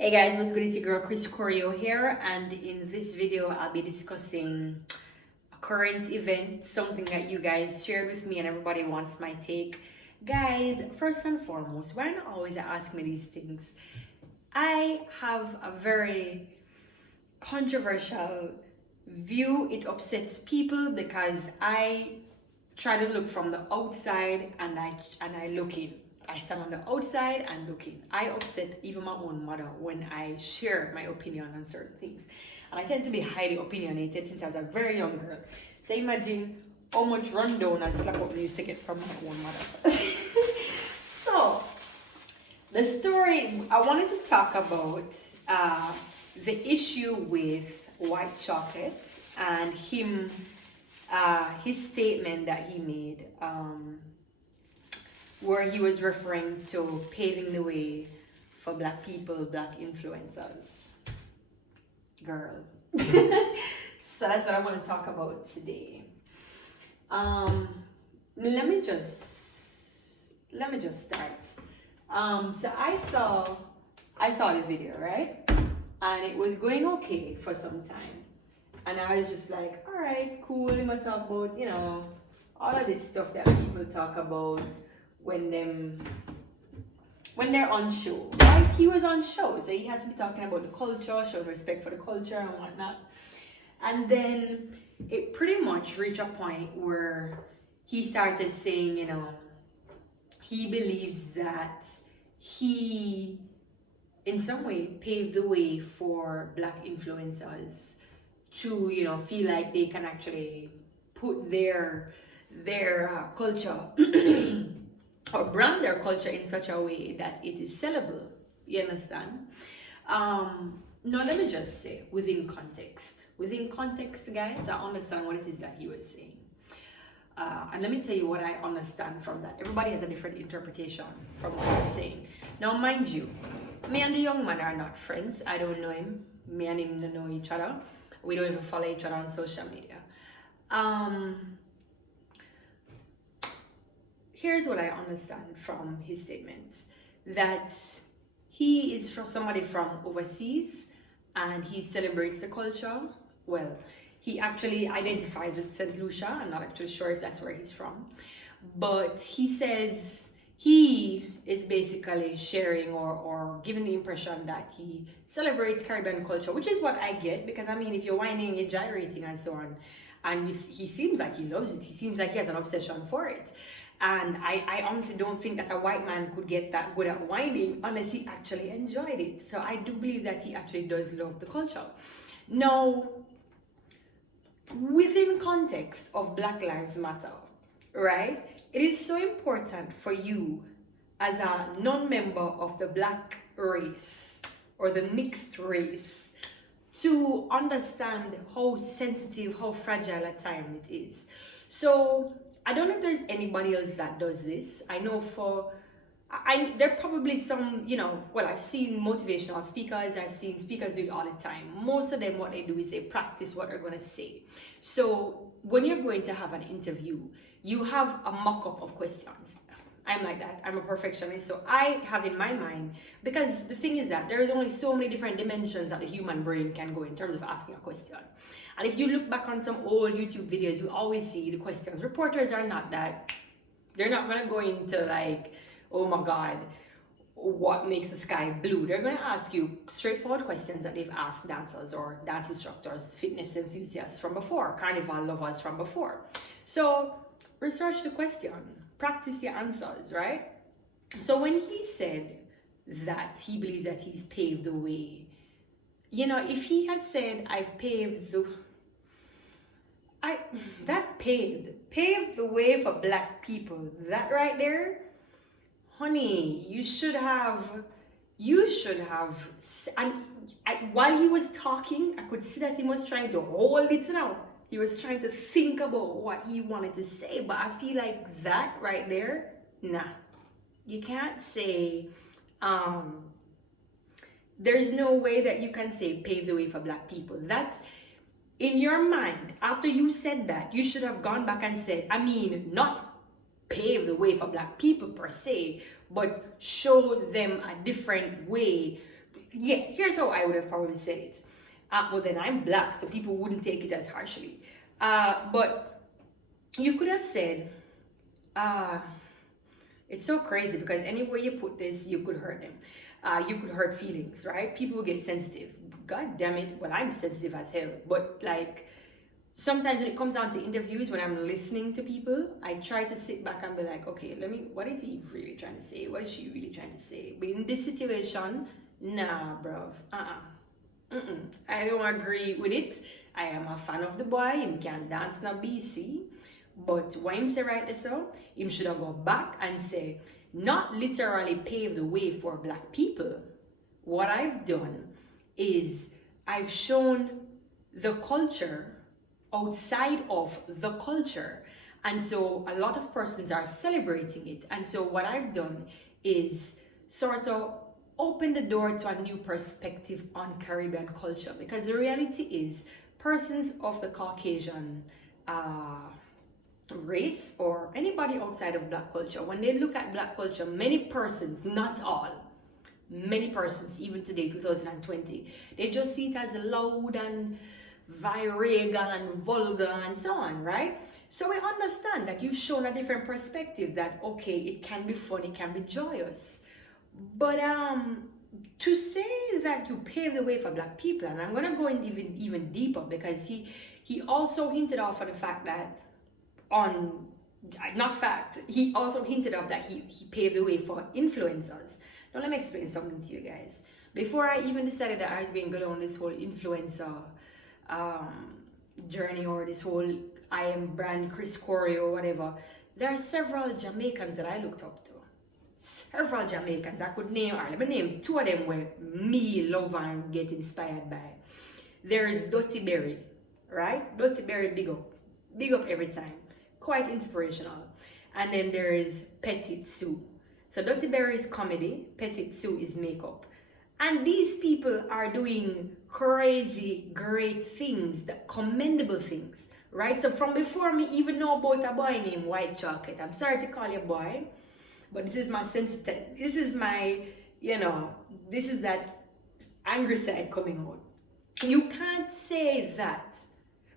Hey guys, what's good? It's your girl Chris Corio here, and in this video I'll be discussing a current event, something that you guys shared with me and everybody wants my take. Guys, first and foremost, why not always ask me these things? I have a very controversial view. It upsets people because I try to look from the outside and I look in. I stand on the outside and look in. I upset even my own mother when I share my opinion on certain things. And I tend to be highly opinionated since I was a very young girl. So imagine how much rundown and slap up I used to get from my own mother. So, the story, I wanted to talk about the issue with white chocolate and his statement that he made, where he was referring to paving the way for black people, black influencers. Girl. So that's what I want to talk about today. Let me just start. So I saw the video, right? And it was going okay for some time. And I was just like, all right, cool. I'm gonna talk about, all of this stuff that people talk about when they're on show, right? He was on show, so he has to be talking about the culture, showing respect for the culture and whatnot. And then it pretty much reached a point where he started saying, he believes that he, in some way, paved the way for black influencers to, feel like they can actually put their culture or brand their culture in such a way that it is sellable. You understand? Now let me just say, within context, guys, I understand what it is that he was saying. And let me tell you what I understand from that. Everybody has a different interpretation from what I'm saying. Now, mind you, me and the young man are not friends. I don't know him. Me and him don't know each other. We don't even follow each other on social media. Here's what I understand from his statement, that he is from somebody from overseas and he celebrates the culture. Well, he actually identifies with St. Lucia. I'm not actually sure if that's where he's from, but he says he is basically sharing or giving the impression that he celebrates Caribbean culture, which is what I get, because I mean, if you're whining, you're gyrating and so on, and he seems like he loves it. He seems like he has an obsession for it. And I honestly don't think that a white man could get that good at whining unless he actually enjoyed it. So I do believe that he actually does love the culture. Now, within context of Black Lives Matter, right? It is so important for you as a non-member of the black race or the mixed race to understand how sensitive, how fragile a time it is. So I don't know if there's anybody else that does this. I know there are probably some, I've seen motivational speakers, I've seen speakers do it all the time. Most of them, what they do is they practice what they're going to say. So when you're going to have an interview, you have a mock-up of questions. I'm like that. I'm a perfectionist. So I have in my mind, because the thing is that there's only so many different dimensions that the human brain can go in terms of asking a question. And if you look back on some old YouTube videos, you always see the questions. Reporters are not that, they're not going to go into like, oh my God, what makes the sky blue? They're going to ask you straightforward questions that they've asked dancers or dance instructors, fitness enthusiasts from before, carnival lovers from before. So research the question, practice your answers, right? So when he said that he believes that he's paved the way, if he had said, I've paved the paved the way for black people, that right there, honey, you should have, and while he was talking, I could see that he was trying to hold it now. He was trying to think about what he wanted to say, but I feel like that right there, nah, you can't say, there's no way that you can say pave the way for black people. That's in your mind. After you said that, you should have gone back and said, not pave the way for black people per se, but show them a different way. yeah, here's how I would have probably said it. Well, then I'm black, so people wouldn't take it as harshly. But you could have said, it's so crazy because anywhere you put this, you could hurt them. You could hurt feelings, right? People get sensitive. God damn it. Well, I'm sensitive as hell. But like, sometimes when it comes down to interviews, when I'm listening to people, I try to sit back and be like, okay, what is he really trying to say? What is she really trying to say? But in this situation, nah, bruv. I don't agree with it. I am a fan of the boy. Him can dance na BC. But what him say right there, so, him should have go back and say, not literally pave the way for black people. What I've done is I've shown the culture outside of the culture. And so a lot of persons are celebrating it. And so what I've done is sort of open the door to a new perspective on Caribbean culture. Because the reality is, persons of the Caucasian race or anybody outside of black culture, when they look at black culture, many persons, not all, many persons, even today, 2020, they just see it as loud and virile and vulgar and so on, right? So we understand that you've shown a different perspective, that okay, it can be fun, it can be joyous, but to say that you pave the way for black people, and I'm gonna go in even deeper, because he also hinted off on the fact that he also hinted off that he paved the way for influencers. Now let me explain something to you guys. Before I even decided that I was going to go down this whole influencer journey, or this whole I am brand Chris Corey or whatever, there are several Jamaicans that I looked up to. Several Jamaicans. I could name, let me name two of them where me love and get inspired by. There's Dottie Berry, right? Dottie Berry, big up every time. Quite inspirational. And then there is Petite Sue. So Dottie Berry is comedy, Petite Sue is makeup. And these people are doing crazy, great things, commendable things, right? So from before me even know about a boy named White Chocolate, I'm sorry to call you a boy, but this is my sensitive, this is my, this is that angry side coming out. You can't say that,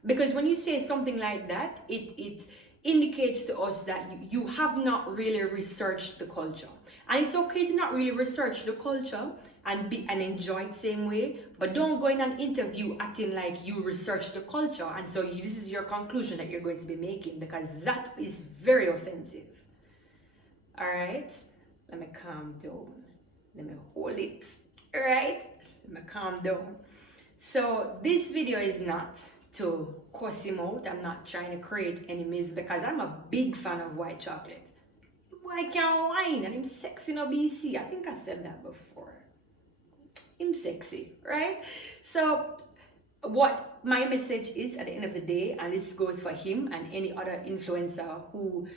because when you say something like that, it indicates to us that you have not really researched the culture. And it's okay to not really research the culture and enjoy it same way, but don't go in an interview acting like you researched the culture and so this is your conclusion that you're going to be making, because that is very offensive. All right, let me calm down, let me hold it. All right, let me calm down. So this video is not to cuss him out. I'm not trying to create enemies, because I'm a big fan of White Chocolate. Why can't wine and him sexy no BC? I think I said that before. Him sexy, right? So what my message is at the end of the day, and this goes for him and any other influencer who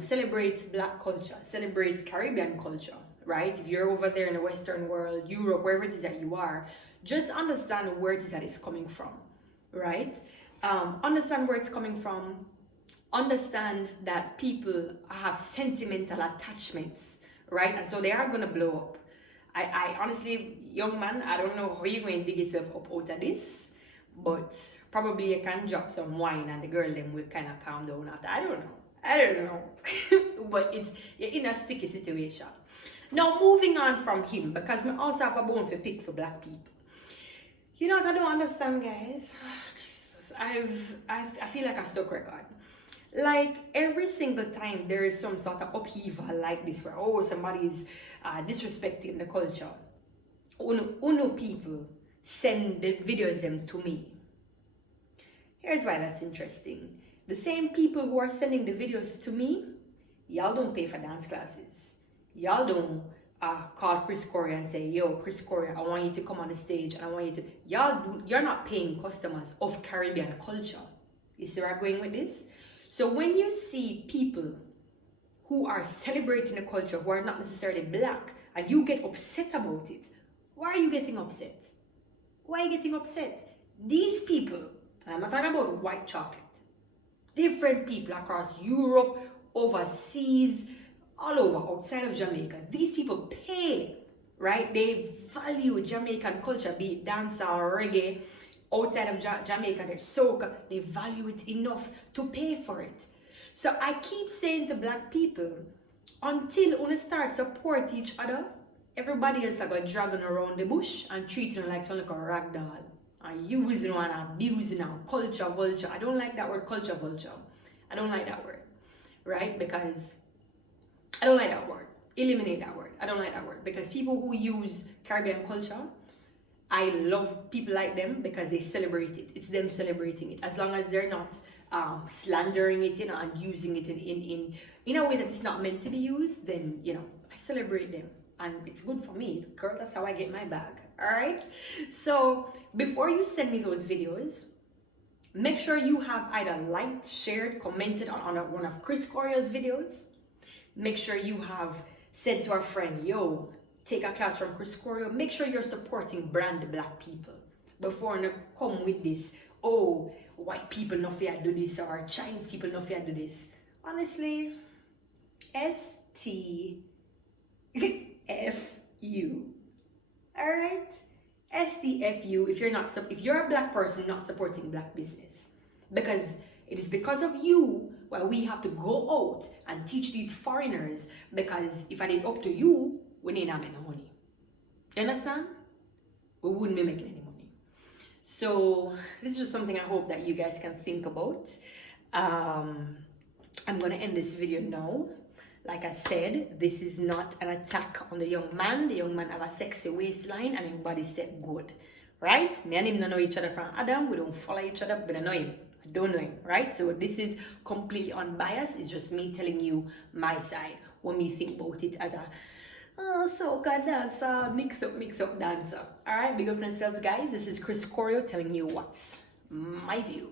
celebrates black culture, celebrates Caribbean culture, right? If you're over there in the Western world, Europe, wherever it is that you are, just understand where it is that it's coming from, right? Understand where it's coming from. Understand that people have sentimental attachments, right? And so they are going to blow up. I honestly, young man, I don't know how you're going to dig yourself up out of this, but probably you can drop some wine and the girl them will kind of calm down after. I don't know. But you're in a sticky situation. Now moving on from him, because we also have a bone for pick for black people. You know what I don't understand, guys? Jesus, I feel like a stuck record. Like every single time there is some sort of upheaval like this, where somebody's disrespecting the culture, uno people send the videos them to me. Here's why that's interesting. The same people who are sending the videos to me, y'all don't pay for dance classes. Y'all don't call Chris Corey and say, yo, Chris Corey, I want you to come on the stage and I want you to, you're not paying customers of Caribbean culture. You see where I'm going with this? So when you see people who are celebrating the culture, who are not necessarily black, and you get upset about it, why are you getting upset? Why are you getting upset? These people, and I'm not talking about White Chocolate, different people across Europe, overseas, all over, outside of Jamaica, these people pay, right? They value Jamaican culture, be it dancehall or reggae. Outside of Jamaica, there's soca. They value it enough to pay for it. So I keep saying to black people, until we start support each other, everybody else are going dragging around the bush and treating them like something like a rag doll. And using and abusing and culture vulture. I don't like that word, culture vulture. I don't like that word, right? Because I don't like that word. Eliminate that word. I don't like that word. Because people who use Caribbean culture, I love people like them because they celebrate it. It's them celebrating it. As long as they're not slandering it, you know, and using it in a way that it's not meant to be used, then, you know, I celebrate them. And it's good for me. Girl, that's how I get my bag. Alright? So, before you send me those videos, make sure you have either liked, shared, commented on one of Chris Corio's videos. Make sure you have said to a friend, yo, take a class from Chris Corio. Make sure you're supporting brand black people before you come with this, oh, white people no fear do this or Chinese people no fear do this. Honestly, STFU. Alright? STFU if you're a black person not supporting black business. Because it is because of you why we have to go out and teach these foreigners, because if I did up to you, we need not make no money. You understand? We wouldn't be making any money. So this is just something I hope that you guys can think about. I'm gonna end this video now. Like I said, this is not an attack on the young man. The young man have a sexy waistline and his body set good. Right? Me and him don't know each other from Adam. We don't follow each other, but I know him. I don't know him, right? So this is completely unbiased. It's just me telling you my side. What me think about it as a soca dancer, mix up dancer. Alright, big up yourselves, guys. This is Chris Corio telling you what's my view.